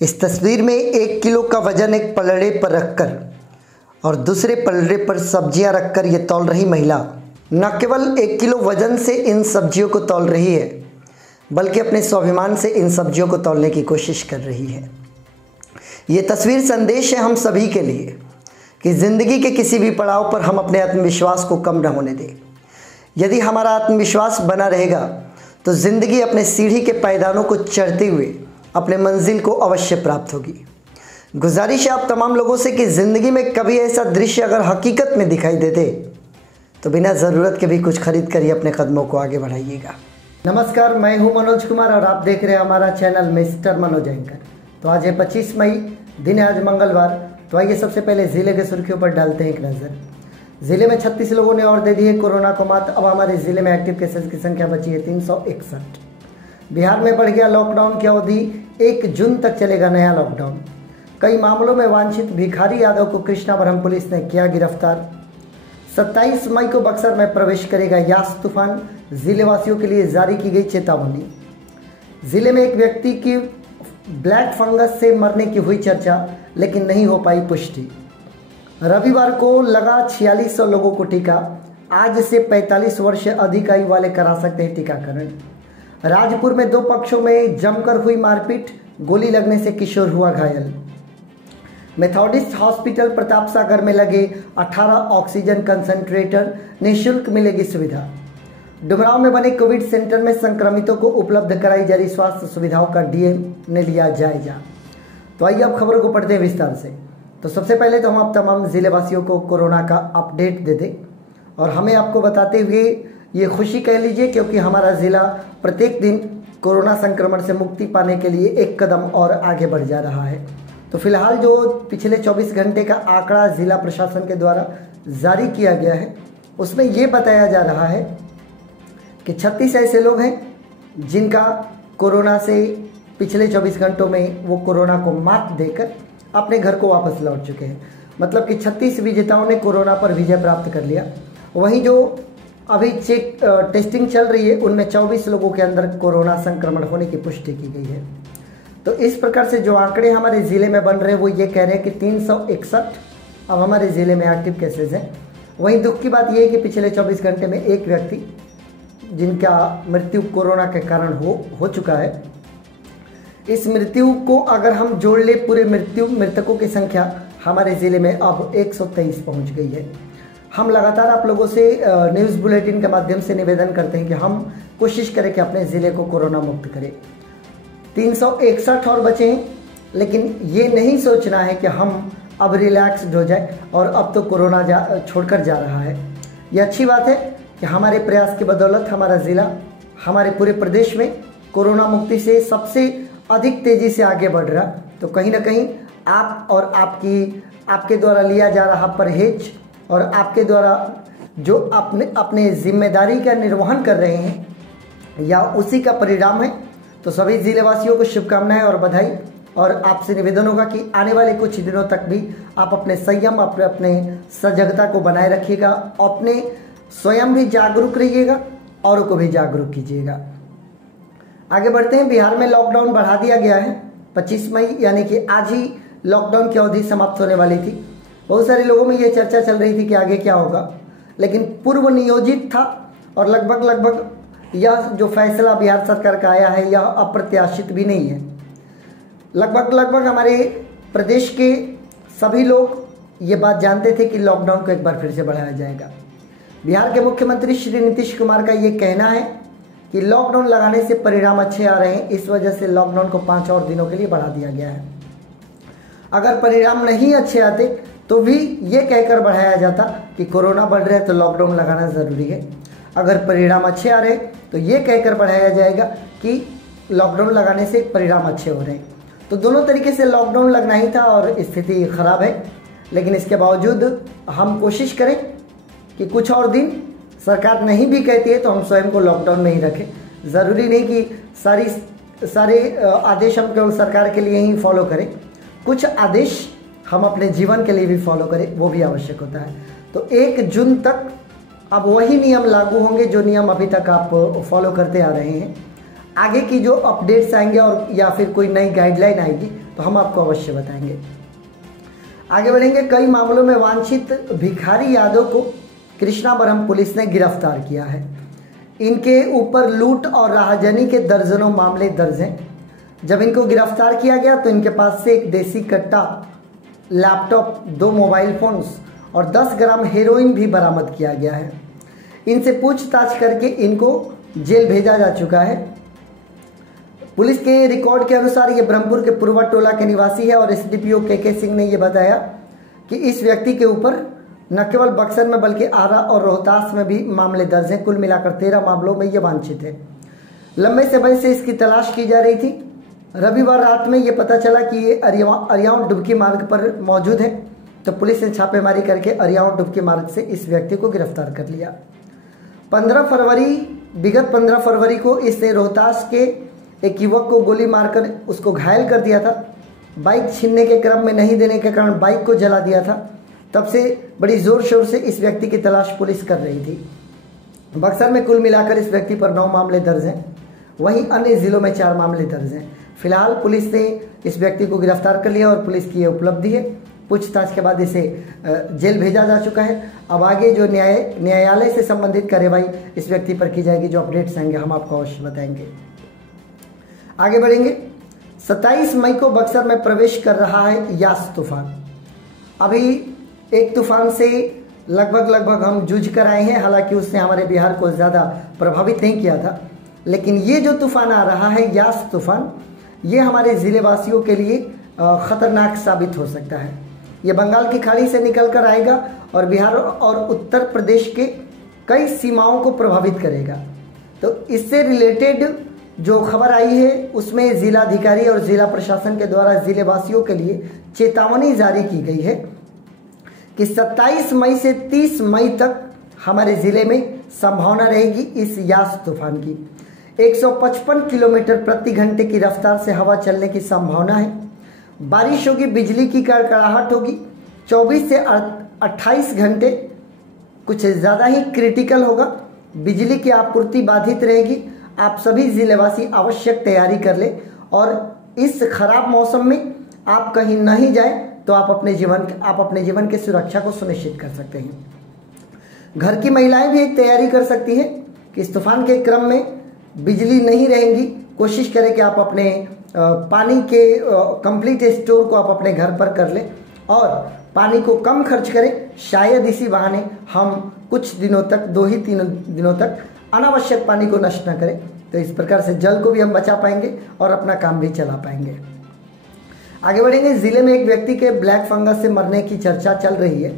इस तस्वीर में 1 किलो का वजन एक पलड़े पर रखकर और दूसरे पलड़े पर सब्जियां रखकर ये तौल रही महिला न केवल 1 किलो वजन से इन सब्जियों को तौल रही है, बल्कि अपने स्वाभिमान से इन सब्जियों को तौलने की कोशिश कर रही है। ये तस्वीर संदेश है हम सभी के लिए कि ज़िंदगी के किसी भी पड़ाव पर हम अपने आत्मविश्वास को कम न होने दें। यदि हमारा आत्मविश्वास बना रहेगा तो ज़िंदगी अपने सीढ़ी के पायदानों को चढ़ते हुए अपने मंजिल को अवश्य प्राप्त होगी। गुजारिश है आप तमाम लोगों से कि ज़िंदगी में कभी ऐसा दृश्य अगर हकीकत में दिखाई देते तो बिना ज़रूरत के भी कुछ खरीद कर ही अपने कदमों को आगे बढ़ाइएगा। नमस्कार, मैं हूं मनोज कुमार और आप देख रहे हैं हमारा चैनल मिस्टर मनोज एंकर। तो आज है 25 मई, दिन है आज मंगलवार। तो आइए सबसे पहले ज़िले के सुर्खियों पर डालते हैं एक नज़र। ज़िले में 36 लोगों ने और दे दी है कोरोना को मात। अब हमारे ज़िले में एक्टिव केसेस की संख्या बची है 361। बिहार में बढ़ गया लॉकडाउन की अवधि, 1 जून तक चलेगा नया लॉकडाउन। कई मामलों में वांछित भिखारी यादव को कृष्णावरम पुलिस ने किया गिरफ्तार। 27 मई को बक्सर में प्रवेश करेगा यास तूफान, जिले वासियों के लिए जारी की गई चेतावनी। जिले में एक व्यक्ति की ब्लैक फंगस से मरने की हुई चर्चा, लेकिन नहीं हो पाई पुष्टि। रविवार को लगा 4600 लोगों को टीका। आज से 45 वर्ष से अधिक आयु वाले करा सकते हैं टीकाकरण। राजपुर में 2 पक्षों में जमकर हुई मारपीट, गोली लगने से किशोर हुआ घायल। मेथोडिस्ट हॉस्पिटल प्रताप सागर में लगे 18 ऑक्सीजन कंसंट्रेटर, निःशुल्क मिलेगी सुविधा। डुमरांव में बने कोविड सेंटर में संक्रमितों को उपलब्ध कराई जा रही स्वास्थ्य सुविधाओं का डीएम ने लिया जायजा। तो आइए अब खबरों को पढ़ते हैं विस्तार से। तो सबसे पहले तो हम आप तमाम जिले वासियों को कोरोना का अपडेट दे दें और हमें आपको बताते हुए ये खुशी कह लीजिए, क्योंकि हमारा ज़िला प्रत्येक दिन कोरोना संक्रमण से मुक्ति पाने के लिए एक कदम और आगे बढ़ जा रहा है। तो फिलहाल जो पिछले 24 घंटे का आंकड़ा जिला प्रशासन के द्वारा जारी किया गया है, उसमें ये बताया जा रहा है कि 36 ऐसे लोग हैं जिनका कोरोना से पिछले 24 घंटों में वो कोरोना को मात देकर अपने घर को वापस लौट चुके हैं। मतलब कि 36 विजेताओं ने कोरोना पर विजय प्राप्त कर लिया। वहीं जो अभी टेस्टिंग चल रही है, उनमें 24 लोगों के अंदर कोरोना संक्रमण होने की पुष्टि की गई है। तो इस प्रकार से जो आंकड़े हमारे ज़िले में बन रहे हैं वो ये कह रहे हैं कि 361 अब हमारे ज़िले में एक्टिव केसेस हैं। वहीं दुख की बात यह है कि पिछले 24 घंटे में एक व्यक्ति जिनका मृत्यु कोरोना के कारण हो चुका है, इस मृत्यु को अगर हम जोड़ ले, पूरे मृतकों की संख्या हमारे ज़िले में अब 123 पहुंच गई है। हम लगातार आप लोगों से न्यूज़ बुलेटिन के माध्यम से निवेदन करते हैं कि हम कोशिश करें कि अपने ज़िले को कोरोना मुक्त करें। 361 और बचे हैं, लेकिन ये नहीं सोचना है कि हम अब रिलैक्स्ड हो जाए और अब तो कोरोना छोड़कर जा रहा है। ये अच्छी बात है कि हमारे प्रयास की बदौलत हमारा ज़िला हमारे पूरे प्रदेश में कोरोना मुक्ति से सबसे अधिक तेज़ी से आगे बढ़ रहा। तो कहीं ना कहीं आप और आपके द्वारा लिया जा रहा परहेज और आपके द्वारा जो अपने जिम्मेदारी का निर्वहन कर रहे हैं या उसी का परिणाम है। तो सभी ज़िलेवासियों को शुभकामनाएं और बधाई, और आपसे निवेदन होगा कि आने वाले कुछ दिनों तक भी आप अपने संयम, अपने सजगता को बनाए रखिएगा, अपने स्वयं भी जागरूक रहिएगा, औरों को भी जागरूक कीजिएगा। आगे बढ़ते हैं। बिहार में लॉकडाउन बढ़ा दिया गया है। 25 मई यानी कि आज ही लॉकडाउन की अवधि समाप्त होने वाली थी। बहुत सारे लोगों में ये चर्चा चल रही थी कि आगे क्या होगा, लेकिन पूर्व नियोजित था और लगभग यह जो फैसला बिहार सरकार का आया है यह अप्रत्याशित भी नहीं है। लगभग हमारे प्रदेश के सभी लोग ये बात जानते थे कि लॉकडाउन को एक बार फिर से बढ़ाया जाएगा। बिहार के मुख्यमंत्री श्री नीतीश कुमार का ये कहना है कि लॉकडाउन लगाने से परिणाम अच्छे आ रहे हैं, इस वजह से लॉकडाउन को 5 और दिनों के लिए बढ़ा दिया गया है। अगर परिणाम नहीं अच्छे आते तो भी ये कहकर बढ़ाया जाता कि कोरोना बढ़ रहा है तो लॉकडाउन लगाना ज़रूरी है। अगर परिणाम अच्छे आ रहे तो ये कहकर बढ़ाया जाएगा कि लॉकडाउन लगाने से परिणाम अच्छे हो रहे हैं। तो दोनों तरीके से लॉकडाउन लगना ही था और स्थिति खराब है। लेकिन इसके बावजूद हम कोशिश करें कि कुछ और दिन, सरकार नहीं भी कहती है तो हम स्वयं को लॉकडाउन में ही रखें। ज़रूरी नहीं कि सारे आदेश हम केवल सरकार के लिए ही फॉलो करें, कुछ आदेश हम अपने जीवन के लिए भी फॉलो करें, वो भी आवश्यक होता है। तो 1 जून तक अब वही नियम लागू होंगे जो नियम अभी तक आप फॉलो करते आ रहे हैं। आगे की जो अपडेट्स आएंगे और या फिर कोई नई गाइडलाइन आएगी तो हम आपको अवश्य बताएंगे। आगे बढ़ेंगे। कई मामलों में वांछित भिखारी यादव को कृष्णावरम पुलिस ने गिरफ्तार किया है। इनके ऊपर लूट और राहजनी के दर्जनों मामले दर्ज हैं। जब इनको गिरफ्तार किया गया तो इनके पास से एक देसी कट्टा, लैपटॉप, 2 मोबाइल फोन्स और 10 ग्राम हेरोइन भी बरामद किया गया है। इनसे पूछताछ करके इनको जेल भेजा जा चुका है। पुलिस के रिकॉर्ड के अनुसार ये ब्रह्मपुर के पूर्वा टोला के निवासी है और एसडीपीओ के सिंह ने यह बताया कि इस व्यक्ति के ऊपर न केवल बक्सर में बल्कि आरा और रोहतास में भी मामले दर्ज हैं। कुल मिलाकर 13 मामलों में ये वांछित है। लंबे समय से इसकी तलाश की जा रही थी। रविवार रात में ये पता चला कि ये अरियाव डुबकी मार्ग पर मौजूद है, तो पुलिस ने छापेमारी करके अरियाव डुबकी मार्ग से इस व्यक्ति को गिरफ्तार कर लिया। 15 फरवरी को इसने रोहतास के एक युवक को गोली मारकर उसको घायल कर दिया था। बाइक छीनने के क्रम में नहीं देने के कारण बाइक को जला दिया था। तब से बड़ी जोर शोर से इस व्यक्ति की तलाश पुलिस कर रही थी। बक्सर में कुल मिलाकर इस व्यक्ति पर 9 मामले दर्ज हैं, वहीं अन्य जिलों में 4 मामले दर्ज हैं। फिलहाल पुलिस ने इस व्यक्ति को गिरफ्तार कर लिया और पुलिस की ये उपलब्धि है। पूछताछ के बाद इसे जेल भेजा जा चुका है। अब आगे जो न्यायालय से संबंधित कार्यवाही इस व्यक्ति पर की जाएगी, जो अपडेट्स आएंगे हम आपको अवश्य बताएंगे। आगे बढ़ेंगे। 27 मई को बक्सर में प्रवेश कर रहा है यास तूफान। अभी एक तूफान से लगभग हम जूझ कर आए हैं। हालांकि उसने हमारे बिहार को ज़्यादा प्रभावित नहीं किया था, लेकिन ये जो तूफान आ रहा है यास तूफान, ये हमारे ज़िले वासियों के लिए ख़तरनाक साबित हो सकता है। ये बंगाल की खाड़ी से निकल कर आएगा और बिहार और उत्तर प्रदेश के कई सीमाओं को प्रभावित करेगा। तो इससे रिलेटेड जो खबर आई है उसमें जिलाधिकारी और जिला प्रशासन के द्वारा जिले वासियों के लिए चेतावनी जारी की गई है कि 27 मई से 30 मई तक हमारे ज़िले में संभावना रहेगी इस यास तूफान की। 155 किलोमीटर प्रति घंटे की रफ्तार से हवा चलने की संभावना है। बारिश होगी, बिजली की कड़कड़ाहट होगी। 24 से 28 घंटे कुछ ज़्यादा ही क्रिटिकल होगा। बिजली की आपूर्ति बाधित रहेगी। आप सभी जिलेवासी आवश्यक तैयारी कर ले और इस खराब मौसम में आप कहीं नहीं जाएं तो आप अपने जीवन की सुरक्षा को सुनिश्चित कर सकते हैं। घर की महिलाएं भी एक तैयारी कर सकती हैं कि इस तूफान के क्रम में बिजली नहीं रहेंगी। कोशिश करें कि आप अपने पानी के कंप्लीट स्टोर को आप अपने घर पर कर लें और पानी को कम खर्च करें। शायद इसी बहाने हम कुछ दिनों तक, 2 ही 3 दिनों तक अनावश्यक पानी को नष्ट न करें। तो इस प्रकार से जल को भी हम बचा पाएंगे और अपना काम भी चला पाएंगे। आगे बढ़ेंगे। जिले में एक व्यक्ति के ब्लैक फंगस से मरने की चर्चा चल रही है।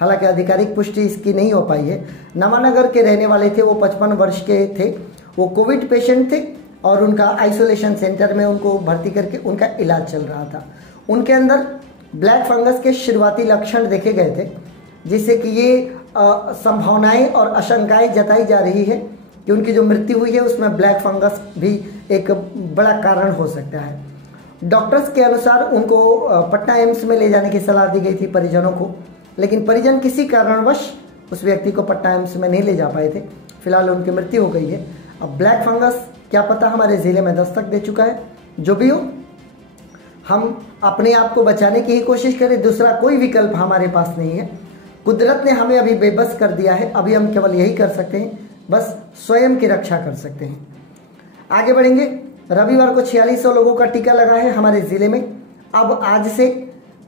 हालांकि आधिकारिक पुष्टि इसकी नहीं हो पाई है। नवानगर के रहने वाले थे, वो 55 वर्ष के थे। वो कोविड पेशेंट थे और उनका आइसोलेशन सेंटर में उनको भर्ती करके उनका इलाज चल रहा था। उनके अंदर ब्लैक फंगस के शुरुआती लक्षण देखे गए थे, जिससे कि ये संभावनाएं और आशंकाएं जताई जा रही है कि उनकी जो मृत्यु हुई है उसमें ब्लैक फंगस भी एक बड़ा कारण हो सकता है। डॉक्टर्स के अनुसार उनको पटना एम्स में ले जाने की सलाह दी गई थी परिजनों को, लेकिन परिजन किसी कारणवश उस व्यक्ति को पटना एम्स में नहीं ले जा पाए थे। फिलहाल उनकी मृत्यु हो गई है। अब ब्लैक फंगस क्या पता हमारे ज़िले में दस्तक दे चुका है। जो भी हो, हम अपने आप को बचाने की ही कोशिश करें। दूसरा कोई विकल्प हमारे पास नहीं है। कुदरत ने हमें अभी बेबस कर दिया है। अभी हम केवल यही कर सकते हैं, बस स्वयं की रक्षा कर सकते हैं। आगे बढ़ेंगे। रविवार को 4600 लोगों का टीका लगा है हमारे ज़िले में। अब आज से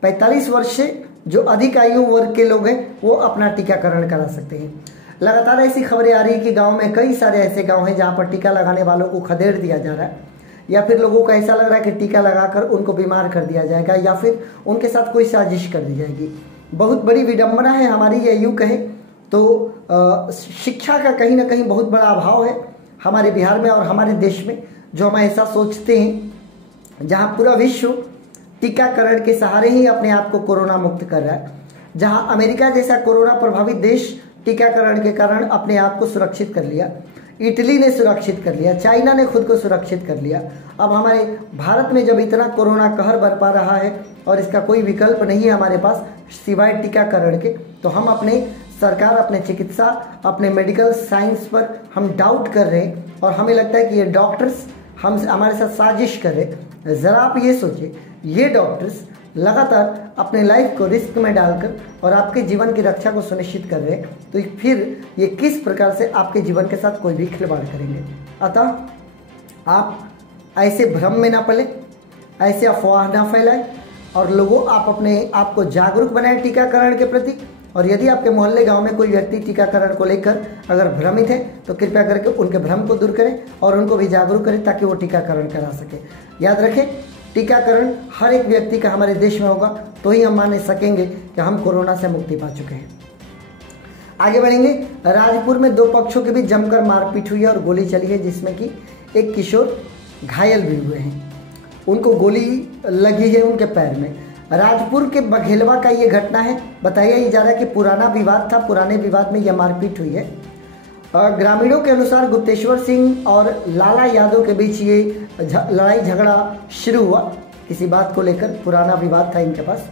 45 वर्ष से जो अधिक आयु वर्ग के लोग हैं वो अपना टीकाकरण करा सकते हैं। लगातार ऐसी खबरें आ रही है कि गांव में कई सारे ऐसे गांव हैं जहां पर टीका लगाने वालों को खदेड़ दिया जा रहा है, या फिर लोगों को ऐसा लग रहा है कि टीका लगाकर उनको बीमार कर दिया जाएगा, या फिर उनके साथ कोई साजिश कर दी जाएगी। बहुत बड़ी विडंबना है हमारी, ये यूँ कहे तो शिक्षा का कहीं ना कहीं बहुत बड़ा अभाव है हमारे बिहार में और हमारे देश में, जो हम ऐसा सोचते हैं। जहाँ पूरा विश्व टीकाकरण के सहारे ही अपने आप को कोरोना मुक्त कर रहा है, जहाँ अमेरिका जैसा कोरोना प्रभावित देश टीकाकरण के कारण अपने आप को सुरक्षित कर लिया, इटली ने सुरक्षित कर लिया, चाइना ने खुद को सुरक्षित कर लिया। अब हमारे भारत में जब इतना कोरोना कहर बरपा रहा है और इसका कोई विकल्प नहीं है हमारे पास सिवाय टीकाकरण के, तो हम अपने सरकार, अपने चिकित्सा, अपने मेडिकल साइंस पर हम डाउट कर रहे हैं और हमें लगता है कि ये डॉक्टर्स हमारे साथ साजिश कर रहे हैं। ज़रा आप ये सोचिए, ये डॉक्टर्स लगातार अपने लाइफ को रिस्क में डालकर और आपके जीवन की रक्षा को सुनिश्चित कर रहे हैं, तो फिर ये किस प्रकार से आपके जीवन के साथ कोई भी खिलवाड़ करेंगे। अतः आप ऐसे भ्रम में ना पड़े, ऐसे अफवाह ना फैलाएं और लोगों आप अपने आप को जागरूक बनाएं टीकाकरण के प्रति। और यदि आपके मोहल्ले गांव में कोई व्यक्ति टीकाकरण को लेकर अगर भ्रमित है तो कृपया करके उनके भ्रम को दूर करें और उनको भी जागरूक करें ताकि वो टीकाकरण करा सके। याद रखें, टीकाकरण हर एक व्यक्ति का हमारे देश में होगा तो ही हम मान सकेंगे कि हम कोरोना से मुक्ति पा चुके हैं। आगे बढ़ेंगे। राजपुर में दो पक्षों के बीच जमकर मारपीट हुई है और गोली चली है, जिसमें कि एक किशोर घायल भी हुए हैं। उनको गोली लगी है उनके पैर में। राजपुर के बघेलवा का ये घटना है। बताया जा रहा है कि पुराना विवाद था, पुराने विवाद में यह मारपीट हुई है। ग्रामीणों के अनुसार गुप्तेश्वर सिंह और लाला यादव के बीच ये लड़ाई झगड़ा शुरू हुआ, किसी बात को लेकर पुराना विवाद था इनके पास।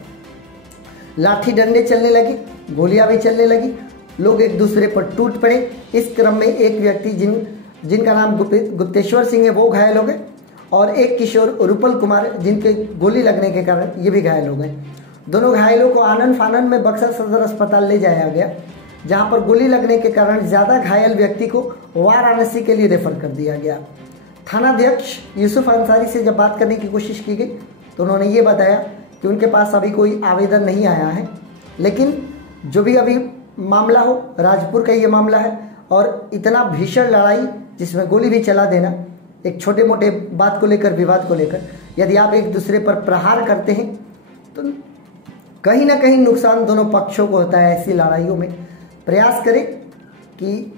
लाठी डंडे चलने लगे, गोलियां भी चलने लगी, लोग एक दूसरे पर टूट पड़े। इस क्रम में एक व्यक्ति जिनका नाम गुप्तेश्वर सिंह है वो घायल हो गए और एक किशोर रुपल कुमार जिनके गोली लगने के कारण ये भी घायल हो गए। दोनों घायलों को आनन फानन में बक्सर सदर अस्पताल ले जाया गया, जहां पर गोली लगने के कारण ज़्यादा घायल व्यक्ति को वाराणसी के लिए रेफर कर दिया गया। थानाध्यक्ष यूसुफ अंसारी से जब बात करने की कोशिश की गई तो उन्होंने ये बताया कि उनके पास अभी कोई आवेदन नहीं आया है, लेकिन जो भी अभी मामला हो, राजपुर का ये मामला है और इतना भीषण लड़ाई जिसमें गोली भी चला देना, एक छोटे मोटे बात को लेकर, विवाद को लेकर यदि आप एक दूसरे पर प्रहार करते हैं तो कहीं ना कहीं नुकसान दोनों पक्षों को होता है। ऐसी लड़ाइयों में प्रयास करें कि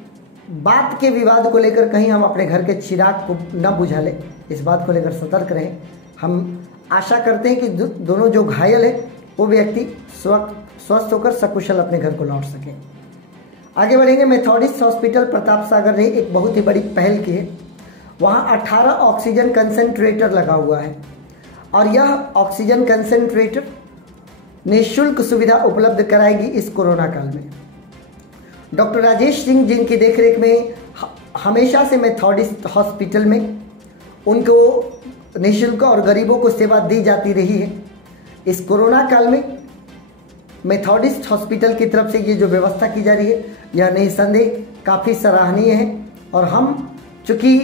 बात के विवाद को लेकर कहीं हम अपने घर के चिराग को न बुझा लें, इस बात को लेकर सतर्क रहें। हम आशा करते हैं कि दोनों जो घायल है वो व्यक्ति स्वस्थ होकर सकुशल अपने घर को लौट सके। आगे बढ़ेंगे। मेथोडिस्ट हॉस्पिटल प्रताप सागर ने एक बहुत ही बड़ी पहल की है। वहाँ 18 ऑक्सीजन कंसंट्रेटर लगा हुआ है और यह ऑक्सीजन कंसंट्रेटर निःशुल्क सुविधा उपलब्ध कराएगी इस कोरोना काल में। डॉक्टर राजेश सिंह जिनकी देखरेख में हमेशा से मेथोडिस्ट हॉस्पिटल में उनको निःशुल्क और गरीबों को सेवा दी जाती रही है। इस कोरोना काल में मेथोडिस्ट हॉस्पिटल की तरफ से ये जो व्यवस्था की जा रही है यह निसंदेह काफ़ी सराहनीय है। और हम चूँकि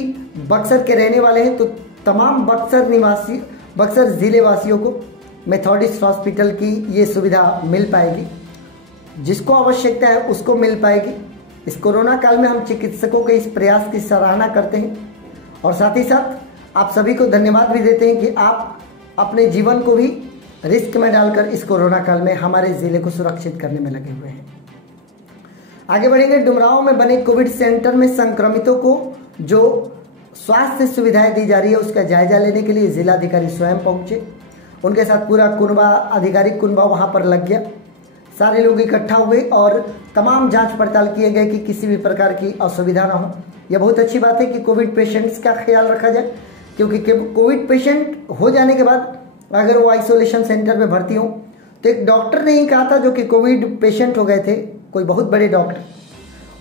बक्सर के रहने वाले हैं तो तमाम बक्सर ज़िले वासियों को मेथोडिस्ट हॉस्पिटल की ये सुविधा मिल पाएगी, जिसको आवश्यकता है उसको मिल पाएगी। इस कोरोना काल में हम चिकित्सकों के इस प्रयास की सराहना करते हैं और साथ ही साथ आप सभी को धन्यवाद भी देते हैं कि आप अपने जीवन को भी रिस्क में डालकर इस कोरोना काल में हमारे ज़िले को सुरक्षित करने में लगे हुए हैं। आगे बढ़ेंगे। डुमरांव में बने कोविड सेंटर में संक्रमितों को जो स्वास्थ्य सुविधाएं दी जा रही है उसका जायजा लेने के लिए जिलाधिकारी स्वयं पहुंचे। उनके साथ पूरा कुनबा, आधिकारिक कुनबा वहां पर लग गया। सारे लोग इकट्ठा हुए और तमाम जांच पड़ताल किए गए कि किसी भी प्रकार की असुविधा ना हो। यह बहुत अच्छी बात है कि कोविड पेशेंट्स का ख्याल रखा जाए, क्योंकि कोविड पेशेंट हो जाने के बाद अगर वो आइसोलेशन सेंटर में भर्ती हो तो एक डॉक्टर ने ही कहा था जो कि कोविड पेशेंट हो गए थे, कोई बहुत बड़े डॉक्टर,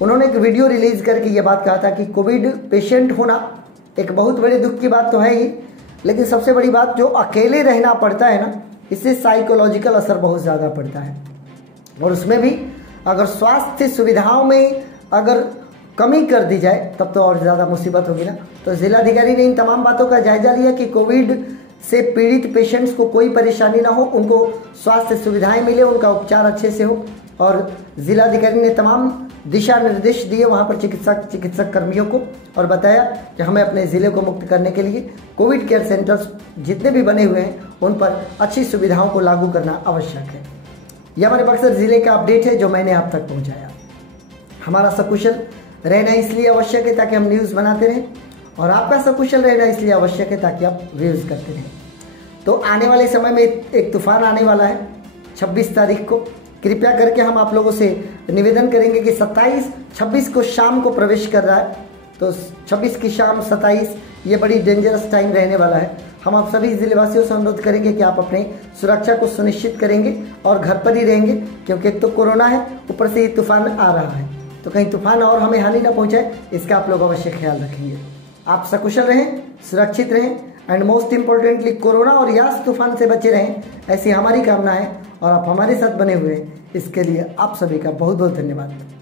उन्होंने एक वीडियो रिलीज करके ये बात कहा था कि कोविड पेशेंट होना एक बहुत बड़े दुख की बात तो है ही, लेकिन सबसे बड़ी बात जो अकेले रहना पड़ता है ना, इससे साइकोलॉजिकल असर बहुत ज़्यादा पड़ता है। और उसमें भी अगर स्वास्थ्य सुविधाओं में अगर कमी कर दी जाए तब तो और ज़्यादा मुसीबत होगी ना। तो जिलाधिकारी ने इन तमाम बातों का जायजा लिया कि कोविड से पीड़ित पेशेंट्स को कोई परेशानी ना हो, उनको स्वास्थ्य सुविधाएं मिले, उनका उपचार अच्छे से हो। और जिलाधिकारी ने तमाम दिशा निर्देश दिए वहाँ पर चिकित्सक कर्मियों को और बताया कि हमें अपने ज़िले को मुक्त करने के लिए कोविड केयर सेंटर्स जितने भी बने हुए हैं उन पर अच्छी सुविधाओं को लागू करना आवश्यक है। यह हमारे बक्सर ज़िले का अपडेट है जो मैंने आप तक पहुँचाया। हमारा सकुशल रहना इसलिए आवश्यक है ताकि हम न्यूज़ बनाते रहें और आपका सकुशल रहना इसलिए आवश्यक है ताकि आप व्यूज़ करते रहें। तो आने वाले समय में एक तूफान आने वाला है 26 तारीख को। कृपया करके हम आप लोगों से निवेदन करेंगे कि 26 को शाम को प्रवेश कर रहा है, तो 26 की शाम 27 ये बड़ी डेंजरस टाइम रहने वाला है। हम आप सभी ज़िलेवासियों से अनुरोध करेंगे कि आप अपने सुरक्षा को सुनिश्चित करेंगे और घर पर ही रहेंगे, क्योंकि एक तो कोरोना है, ऊपर से ये तूफान आ रहा है, तो कहीं तूफान और हमें हानि ना पहुँचाए, इसका आप लोग अवश्य ख्याल रखेंगे। आप सकुशल रहें, सुरक्षित रहें, एंड मोस्ट इम्पोर्टेंटली कोरोना और यास तूफान से बचे रहें, ऐसी हमारी कामना है और आप हमारे साथ बने हुए हैं, इसके लिए आप सभी का बहुत बहुत धन्यवाद।